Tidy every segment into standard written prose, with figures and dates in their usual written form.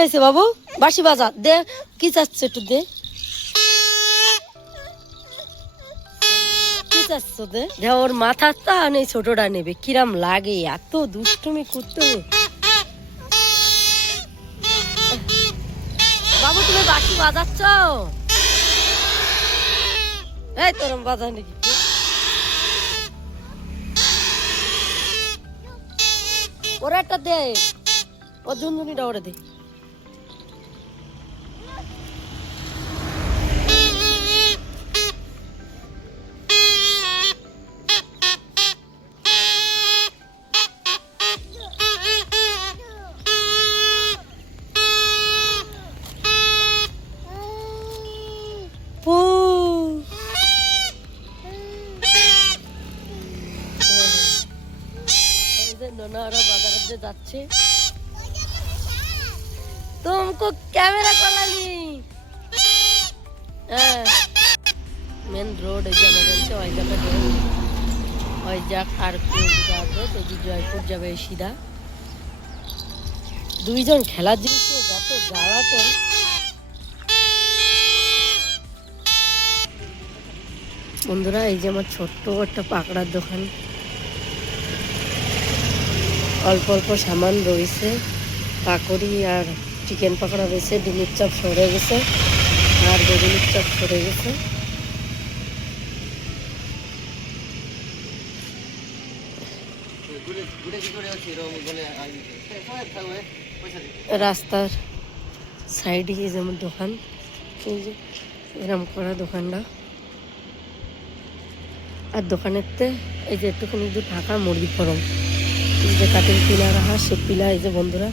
হয়েছে বাবু? বাঁশি বাজা দে, কি চাচ্ছে একটু দে, কি চাচ্ছ দে। ওর মাথার তা নেই, ছোটটা নেবে, কিরাম লাগে, এত দুষ্টুমি করতে। বাবু তুমি বাঁশি বাজাচ্ছ? এই তোরম বাজা নাকি? ওরা একটা দে, ও ঝুনঝুনিটা ওরে দে। নোনারা বাজারে যাচ্ছে। तुमको कैमरा कॉलाली मेन रोड এমনতে ওই জায়গাটা ওই জায়গা আর কি যাবে তো জয়পুর যাবে সিধা। দুইজন খেলার জিনিস যত জ্বালা তো। বন্ধুরা এই যে আমার ছোট্ট একটা পাকড়ার দোকান, অল্প অল্প সামান রয়েছে, পাকড়ি আর চিকেন পাকোড়া রয়েছে, ডিমের চপ সরে গেছে আর বেগুনের চপ সরে গেছে। রাস্তার সাইডে যেমন দোকান, এই যে এরম করা দোকানটা, আর দোকানেরতে এই যে একটুখানি দূর ঢাকা মুরগি ফরম, এই যে কাটিং পিলা রাখা সে পিলা, এই যে বন্ধুরা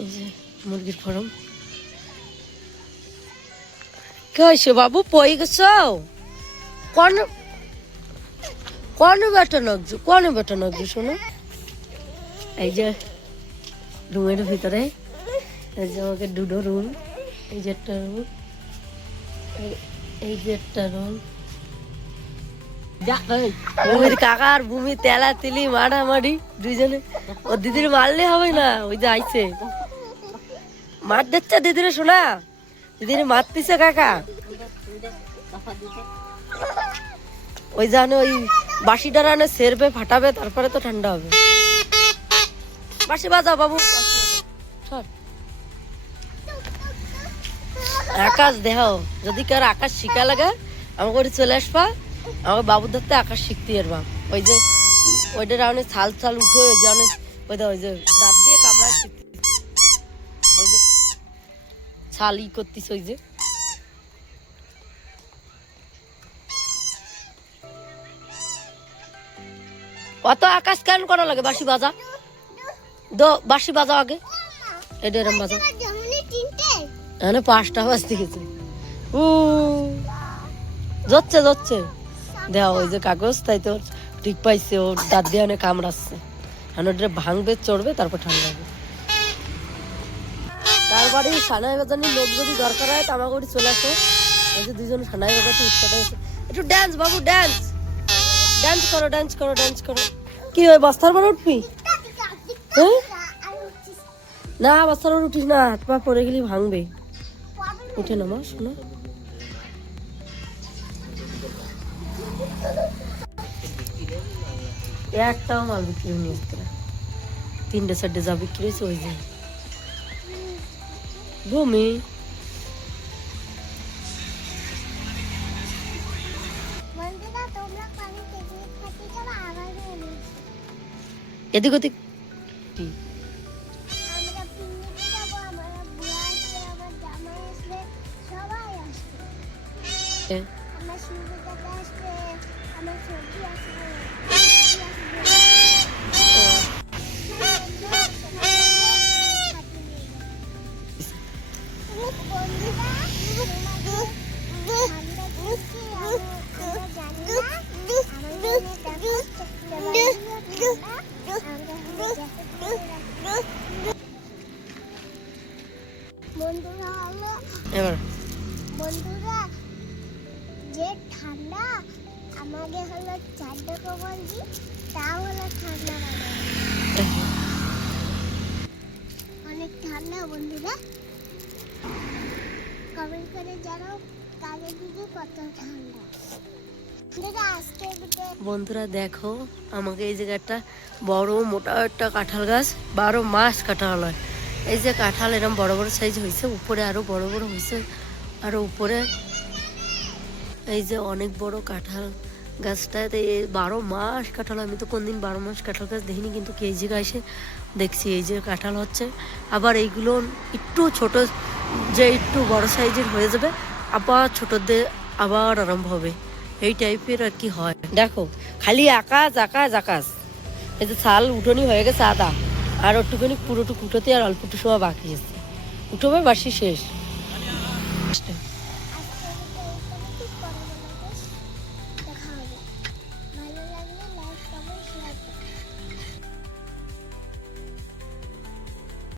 এই যে মুরগির ফরম। কে হয়েছে বাবু, পই গেছ? কোন কোন বেটা নকজু, কোন বেটা নকজু শোনো। এই যে রুমের ভিতরে এই যে আমাকে দুটো রুম, এই যে একটা রুম, এই যে একটা রুম। ভূমির কাকার ভূমি তেলা তেলি মারামারি দুইজনে, ও দিদির মারলে হবে না, ওই যে আইছে মার দিচ্ছে দিদির, শোনা দিদির মারতেছে কাকা। ওই জানে ওই বাঁশি ডারানে সেরবে ফাটাবে, তারপরে তো ঠান্ডা হবে। বাঁশি বাজাও বাবু। আকাশ দেহ, যদি কার আকাশ শিখা লাগে আমাকে ওটি চলে আসবা, আমার বাবুর ধরতে আকাশ শিখতে পারবা। ওই যে ওইটা রাউনে ছাল ছাল উঠে ওই যে ওই যে দাঁত দিয়ে কামড়া শিখতে, ওই যে ছাল ই করতিস, ওই যে অত আকাশ কেন করা লাগে। বাঁশি বাজা দো, বাঁশি বাজাও আগে, এটা এরম বাজাও। এখানে 5টা বাজতে গেছে, যাচ্ছে যাচ্ছে দেওয়া। ওই যে কাগজ তাই তো ঠিক পাইছে, ওর দাঁত দিয়ে অনেক কামড়াচ্ছে, ওটা ভাঙবে চড়বে, তারপর ঠান্ডা হবে। তার বাড়ি সানাই বাজানোর লোক যদি দরকার হয় তো আমাকে চলে আসো। এই যে দুজন সানাই বাজাতে ইচ্ছা আছে, একটু ড্যান্স বাবু, ড্যান্স ড্যান্স করো, ড্যান্স করো, ড্যান্স করো। কি হয় বস্তার পর উঠবি? হ্যাঁ না, বস্তার পর উঠিস না, হাত পা পরে গেলি ভাঙবে। উঠে নামা শোনো। একটাও মাল বিক্রি হয়নি, 3টে 4টে যা বিক্রি হয়েছে ওই যে ভূমি। এদিক ওদিক এবার বন্ধুরা যে ঠান্ডা আমাকে হলো 4 টাকা বলছি তাহলে ঠান্ডা লাগে অনেক ঠান্ডা বন্ধুরা কমেন্ট করে জানাও কাজের দিকে কত ঠান্ডা বন্ধুরা দেখো আমাকে এই জায়গাটা বড় মোটা একটা কাঁঠাল গাছ 12 মাস কাঁঠাল হয়। এই যে কাঁঠাল এরকম বড় বড় সাইজ হয়েছে, উপরে আরো বড় বড় হয়েছে, আরো উপরে এই যে অনেক বড় কাঁঠাল গাছটাতে 12 মাস কাঁঠাল। আমি তো কোনদিন 12 মাস কাঁঠাল গাছ দেখিনি, কিন্তু এই জায়গায় এসে দেখছি এই যে কাঁঠাল হচ্ছে। আবার এইগুলো একটু ছোট যে একটু বড় সাইজের হয়ে যাবে, আবার ছোটদের আবার আরম্ভ হবে, এই টাইপের আর কি হয়। দেখো খালি আকাশ আকাশ আকাশ। এই যে ছাল উঠোনি হয়ে গেছে আদা, আর একটুখানি পুরোটুকু উঠোতে আর অল্প একটু সময় বাকি আছে, উঠোবে বাসি শেষ।